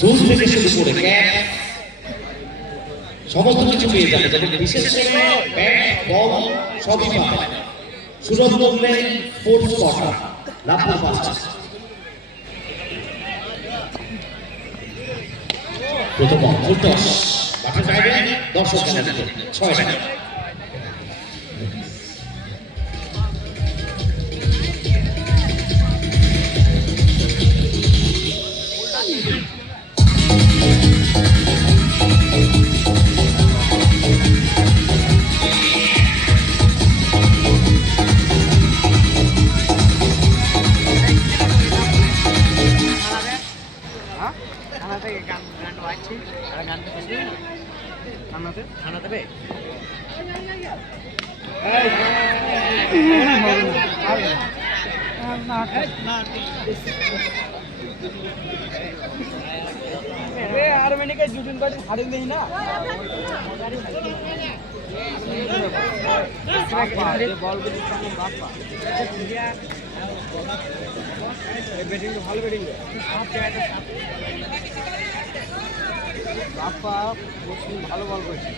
Shoes থেকে শুরু করে ক্যাপ সমস্ত কিছু পেয়ে যাবে, যেমন বিশেষ করে ব্যাট বল সবই পাবে সুলভ মূল্যে। Sports quota Rampur master. প্রথম বল 10 মাঠের বাইরে দর্শক গ্যালারিতে 6 রান। ভালো ব্যাটিং ভালো বল করছে।